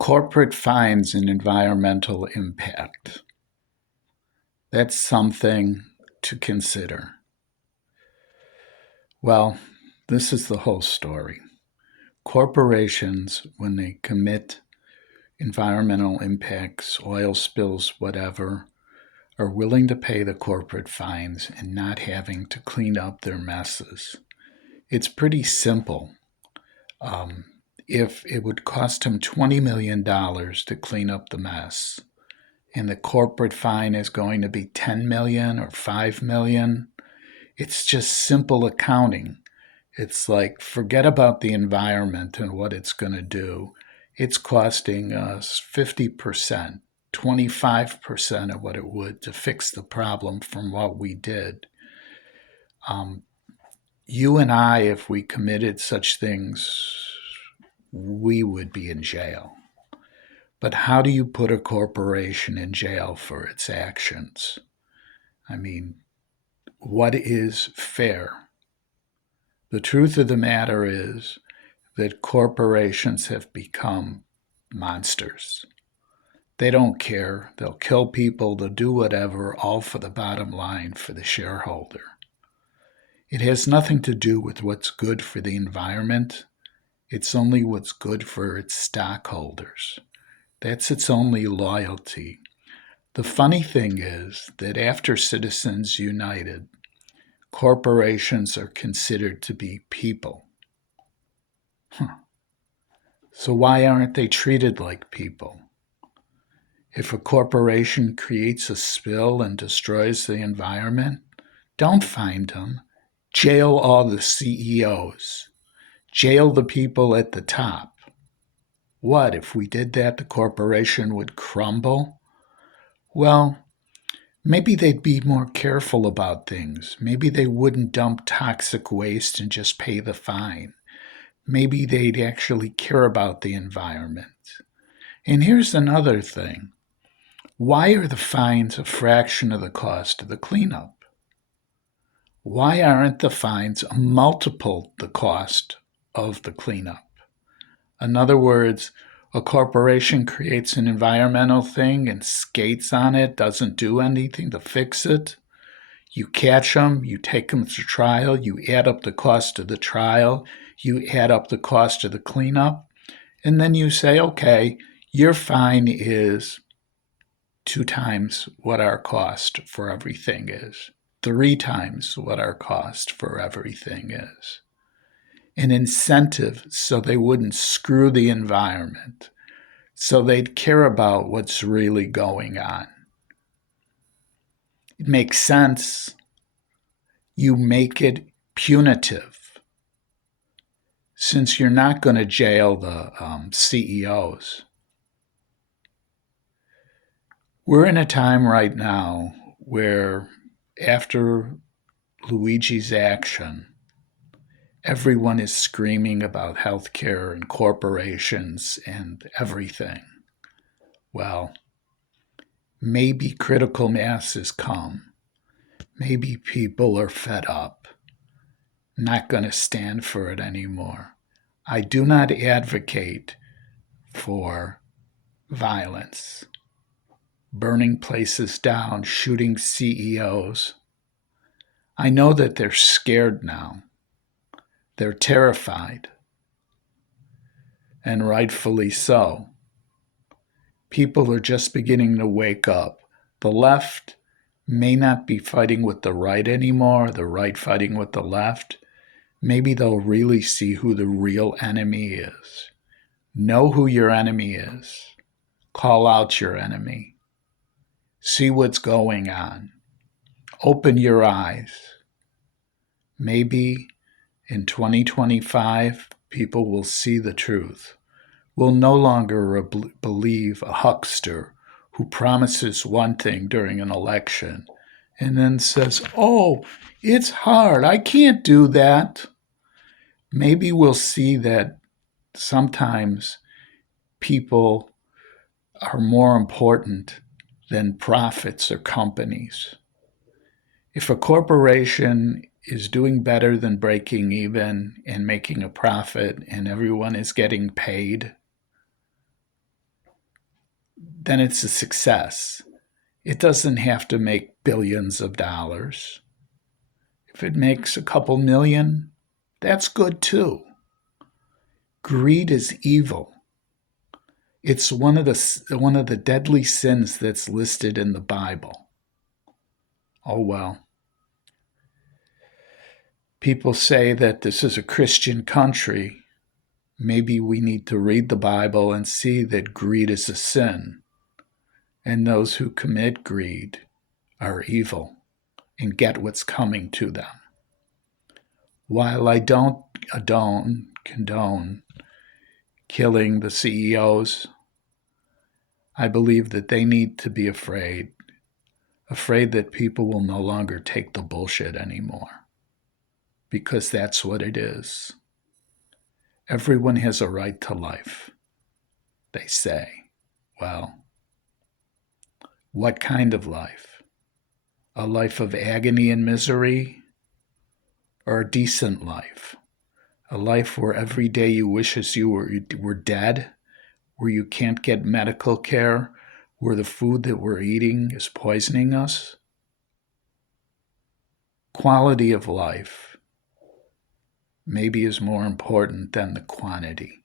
Corporate fines and environmental impact. That's something to consider. Well, this is the whole story. Corporations, when they commit environmental impacts, oil spills, whatever, are willing to pay the corporate fines and not having to clean up their messes. It's pretty simple. Um, if it would cost them $20 million to clean up the mess, and the corporate fine is going to be 10 million or 5 million, it's just simple accounting. It's like, forget about the environment and what it's going to do. It's costing us 50%, 25% of what it would to fix the problem from what we did. Um, you and I, if we committed such things, we would be in jail. But how do you put a corporation in jail for its actions? I mean, what is fair? The truth of the matter is that corporations have become monsters. They don't care. They'll kill people, they'll do whatever, all for the bottom line for the shareholder. It has nothing to do with what's good for the environment. It's only what's good for its stockholders. That's its only loyalty. The funny thing is that after Citizens United, corporations are considered to be people. So why aren't they treated like people? If a corporation creates a spill and destroys the environment, don't fine them. Jail all the CEOs. Jail the people at the top. What, if we did that, the corporation would crumble? Well, maybe they'd be more careful about things. Maybe they wouldn't dump toxic waste and just pay the fine. Maybe they'd actually care about the environment. And here's another thing. Why are the fines a fraction of the cost of the cleanup? Why aren't the fines a multiple the cost of the cleanup? In other words, a corporation creates an environmental thing and skates on it, doesn't do anything to fix it. You catch them, you take them to trial, you add up the cost of the trial, you add up the cost of the cleanup, and then you say, okay, your fine is 2 times what our cost for everything is, 3 times what our cost for everything is. An incentive so they wouldn't screw the environment, so they'd care about what's really going on. It makes sense. You make it punitive. Since you're not going to jail the CEOs, we're in a time right now where, after Luigi's action, everyone is screaming about healthcare and corporations and everything. Well, maybe critical mass has come. Maybe people are fed up, not going to stand for it anymore. I do not advocate for violence, burning places down, shooting CEOs. I know that they're scared now. They're terrified, and rightfully so. People are just beginning to wake up. The left may not be fighting with the right anymore, the right fighting with the left. Maybe they'll really see who the real enemy is. Know who your enemy is. Call out your enemy. See what's going on. Open your eyes. Maybe in 2025, people will see the truth. Will no longer believe a huckster who promises one thing during an election and then says, oh, it's hard, I can't do that. Maybe we'll see that sometimes people are more important than profits or companies. If a corporation is doing better than breaking even and making a profit and everyone is getting paid, then it's a success. It doesn't have to make billions of dollars. If it makes a couple million, that's good too. Greed is evil. It's one of the deadly sins that's listed in the Bible. Oh well. People say that this is a Christian country. Maybe we need to read the Bible and see that greed is a sin, and those who commit greed are evil and get what's coming to them. While I don't condone killing the CEOs, I believe that they need to be afraid that people will no longer take the bullshit anymore, because that's what it is. Everyone has a right to life, they say. Well, what kind of life? A life of agony and misery? Or a decent life? A life where every day you wish as you were dead, where you can't get medical care, where the food that we're eating is poisoning us? Quality of life maybe is more important than the quantity.